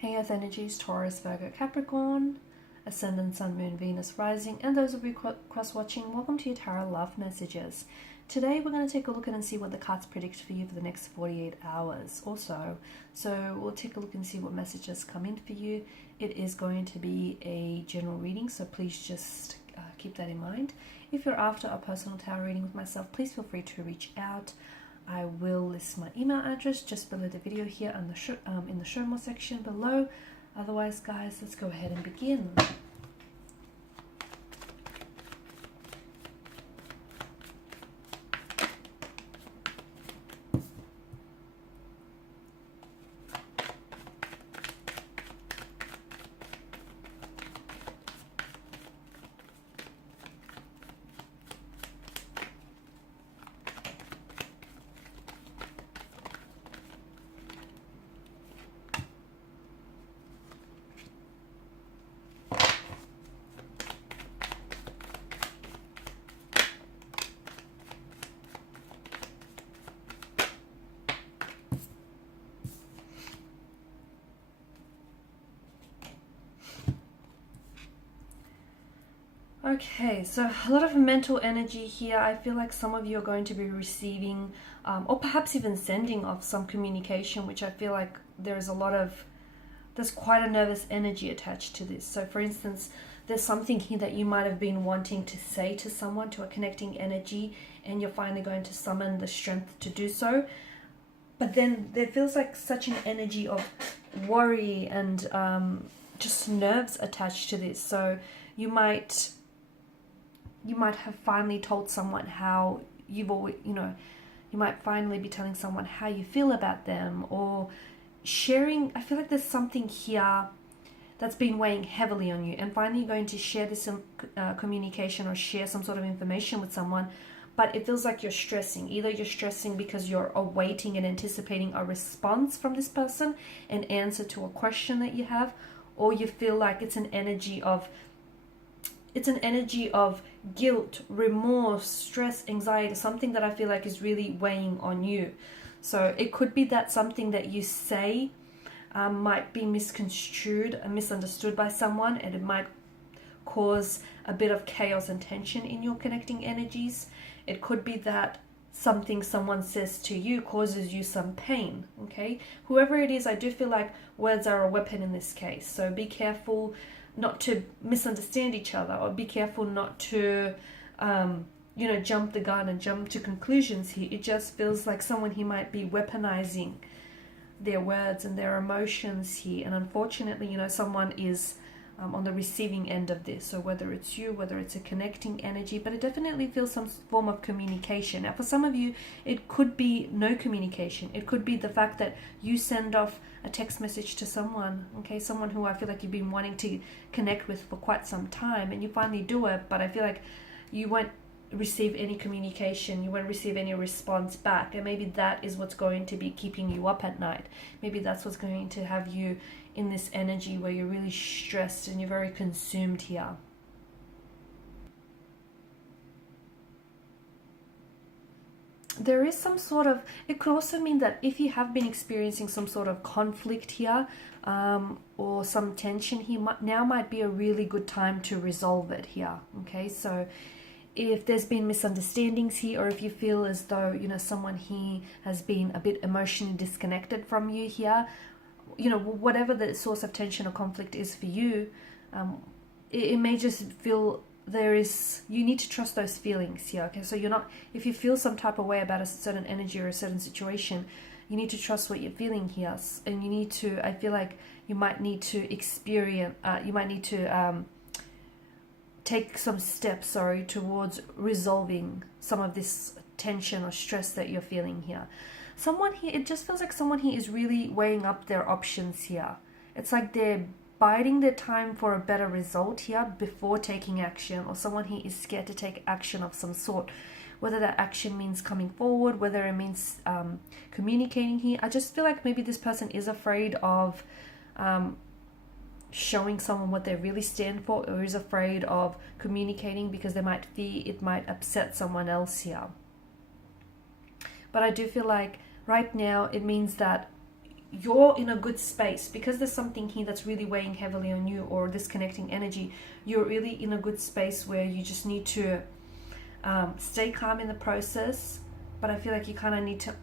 Hey Earth energies, Taurus, Virgo, Capricorn, Ascendant, Sun, Moon, Venus, Rising, and those of you cross-watching, welcome to your Tarot Love Messages. Today we're going to take a look at and see what the cards predict for you for the next 48 hours or so. So we'll take a look and see what messages come in for you. It is going to be a general reading, so please just keep that in mind. If you're after a personal tarot reading with myself, please feel free to reach out. I will list my email address just below the video here and in the show more section below. Otherwise, guys, let's go ahead and begin. Okay, so a lot of mental energy here. I feel like some of you are going to be receiving or perhaps even sending off some communication, which I feel like there's quite a nervous energy attached to this. So for instance, there's something here that you might have been wanting to say to someone, to a connecting energy, and you're finally going to summon the strength to do so. But then there feels like such an energy of worry and just nerves attached to this. So you might have finally told someone how you've always, you might finally be telling someone how you feel about them, or sharing. I feel like there's something here that's been weighing heavily on you, and finally you're going to share this communication or share some sort of information with someone, but it feels like you're stressing. Either you're stressing because you're awaiting and anticipating a response from this person, an answer to a question that you have, or you feel like it's an energy of guilt, remorse, stress, anxiety, something that I feel like is really weighing on you. So it could be that something that you say might be misconstrued and misunderstood by someone, and it might cause a bit of chaos and tension in your connecting energies. It could be that something someone says to you causes you some pain, okay? Whoever it is, I do feel like words are a weapon in this case. So be careful not to misunderstand each other, or be careful not to jump the gun and jump to conclusions here. It just feels like someone here might be weaponizing their words and their emotions here, and unfortunately, someone is on the receiving end of this. So whether it's you, whether it's a connecting energy, but it definitely feels some form of communication. Now for some of you, it could be no communication. It could be the fact that you send off a text message to someone, okay, someone who I feel like you've been wanting to connect with for quite some time, and you finally do it, but I feel like you won't receive any communication, you won't receive any response back, and maybe that is what's going to be keeping you up at night. Maybe that's what's going to have you in this energy where you're really stressed and you're very consumed here. There is some sort of, it could also mean that if you have been experiencing some sort of conflict here, or some tension here, now might be a really good time to resolve it here, okay? So if there's been misunderstandings here, or if you feel as though, someone here has been a bit emotionally disconnected from you here, whatever the source of tension or conflict is for you, it may just feel you need to trust those feelings here, okay? So if you feel some type of way about a certain energy or a certain situation, you need to trust what you're feeling here, and I feel like you might need to take some steps, towards resolving some of this tension or stress that you're feeling here. Someone here, it just feels like someone here is really weighing up their options here. It's like they're biding their time for a better result here before taking action, or someone here is scared to take action of some sort. Whether that action means coming forward, whether it means communicating here. I just feel like maybe this person is afraid of showing someone what they really stand for, or is afraid of communicating because they might fear it might upset someone else here. But I do feel like right now it means that you're in a good space because there's something here that's really weighing heavily on you, or disconnecting energy. You're really in a good space where you just need to stay calm in the process, but I feel like you kind of need to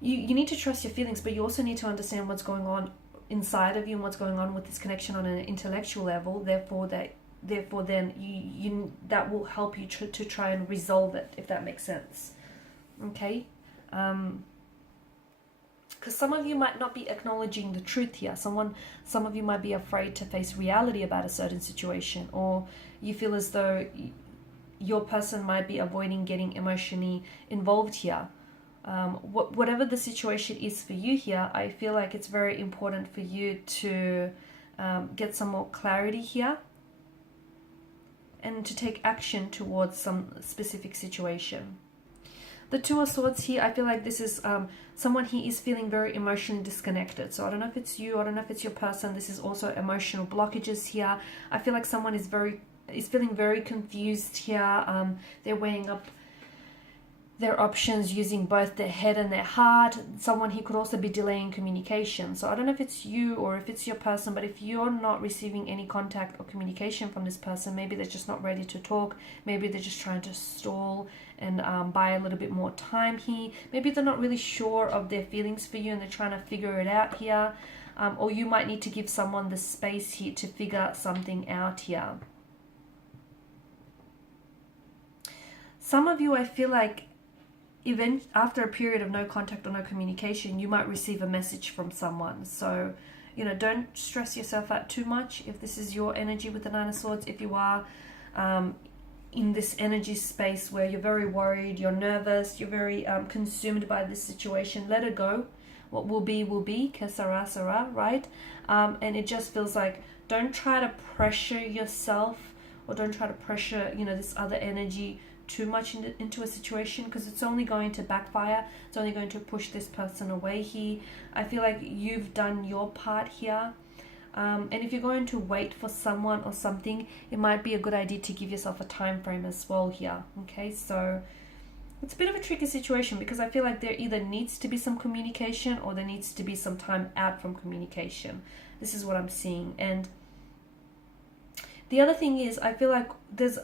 you need to trust your feelings, but you also need to understand what's going on inside of you and what's going on with this connection on an intellectual level. Therefore then you that will help you to try and resolve it, if that makes sense. Okay. Because some of you might not be acknowledging the truth here. Some of you might be afraid to face reality about a certain situation, or you feel as though your person might be avoiding getting emotionally involved here. Whatever the situation is for you here, I feel like it's very important for you to get some more clarity here and to take action towards some specific situation. The Two of Swords here, I feel like this is someone he is feeling very emotionally disconnected. So I don't know if it's you, I don't know if it's your person. This is also emotional blockages here. I feel like someone is feeling very confused here. They're weighing up their options using both their head and their heart. Someone he could also be delaying communication. So I don't know if it's you or if it's your person, but if you're not receiving any contact or communication from this person, maybe they're just not ready to talk. Maybe they're just trying to stall and buy a little bit more time here. Maybe they're not really sure of their feelings for you and they're trying to figure it out here. Or you might need to give someone the space here to figure something out here. Some of you, I feel like, even after a period of no contact or no communication, you might receive a message from someone. So, don't stress yourself out too much if this is your energy with the Nine of Swords. If you are in this energy space where you're very worried, you're nervous, you're very consumed by this situation, let it go. What will be, que sera, sera, right? And it just feels like, don't try to pressure yourself, or don't try to pressure, this other energy too much into a situation, because it's only going to backfire. It's only going to push this person away here. I feel like you've done your part here. And if you're going to wait for someone or something, it might be a good idea to give yourself a time frame as well here. Okay, so it's a bit of a tricky situation, because I feel like there either needs to be some communication or there needs to be some time out from communication. This is what I'm seeing. And the other thing is, I feel like there's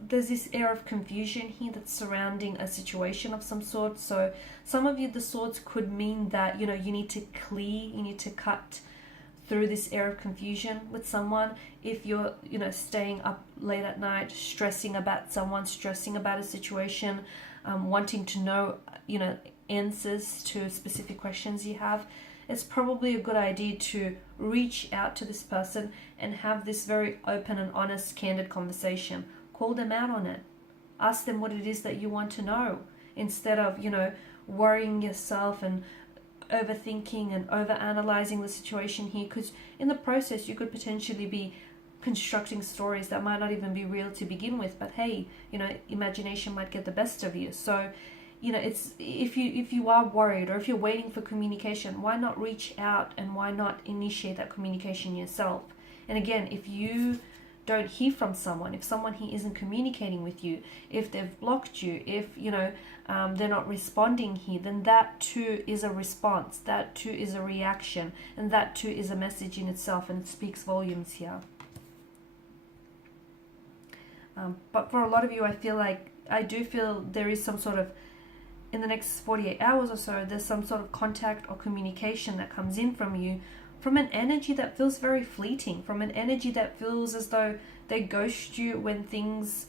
this air of confusion here that's surrounding a situation of some sort. So some of you, the swords could mean that, you need to clear, you need to cut through this air of confusion with someone. If you're, staying up late at night, stressing about someone, stressing about a situation, wanting to know, answers to specific questions you have, it's probably a good idea to reach out to this person and have this very open and honest, candid conversation. Call them out on it. Ask them what it is that you want to know, instead of, worrying yourself and overthinking and overanalyzing the situation here, because in the process you could potentially be constructing stories that might not even be real to begin with. But hey, imagination might get the best of you. So it's, if you are worried, or if you're waiting for communication, why not reach out and why not initiate that communication yourself? And again, if you don't hear from someone, if someone here isn't communicating with you, if they've blocked you, if they're not responding here, then that too is a response, that too is a reaction, and that too is a message in itself, and it speaks volumes here. But for a lot of you, I do feel there is some sort of, in the next 48 hours or so, there's some sort of contact or communication that comes in from you, from an energy that feels very fleeting, from an energy that feels as though they ghost you when things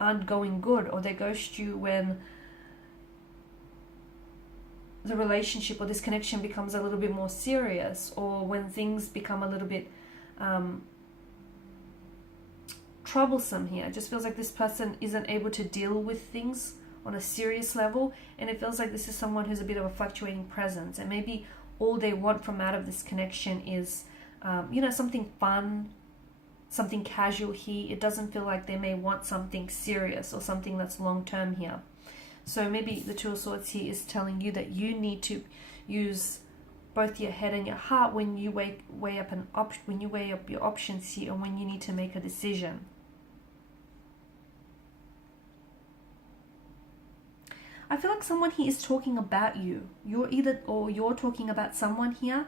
aren't going good, or they ghost you when the relationship or this connection becomes a little bit more serious, or when things become a little bit troublesome here. It just feels like this person isn't able to deal with things on a serious level, and it feels like this is someone who's a bit of a fluctuating presence, and maybe all they want from out of this connection is something fun, something casual here. It doesn't feel like they may want something serious or something that's long term here. So maybe the Two of Swords here is telling you that you need to use both your head and your heart when you weigh up your options here, and when you need to make a decision. I feel like someone here is talking about you. You're talking about someone here.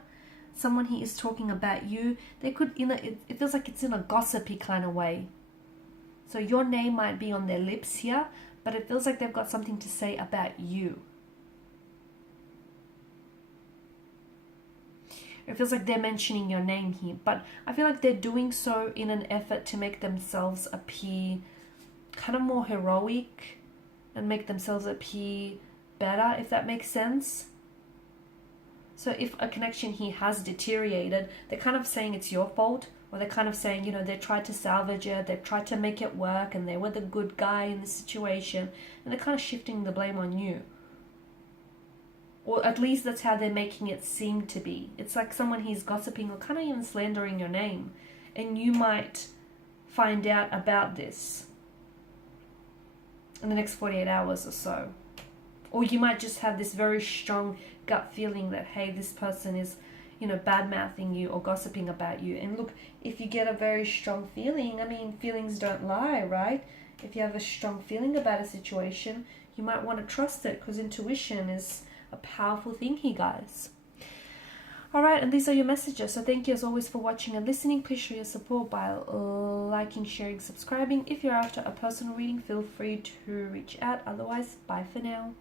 Someone here is talking about you. They could, it feels like it's in a gossipy kind of way. So your name might be on their lips here, but it feels like they've got something to say about you. It feels like they're mentioning your name here, but I feel like they're doing so in an effort to make themselves appear kind of more heroic and make themselves appear better, if that makes sense. So if a connection here has deteriorated, they're kind of saying it's your fault, or they're kind of saying, they tried to salvage it, they've tried to make it work, and they were the good guy in the situation, and they're kind of shifting the blame on you. Or at least that's how they're making it seem to be. It's like someone here's gossiping or kind of even slandering your name, and you might find out about this in the next 48 hours or so. Or you might just have this very strong gut feeling that, hey, this person is, bad-mouthing you or gossiping about you. And look, if you get a very strong feeling, feelings don't lie, right? If you have a strong feeling about a situation, you might want to trust it, because intuition is a powerful thing here, guys. Alright, and these are your messages. So thank you as always for watching and listening. Please show your support by liking, sharing, subscribing. If you're after a personal reading, feel free to reach out. Otherwise, bye for now.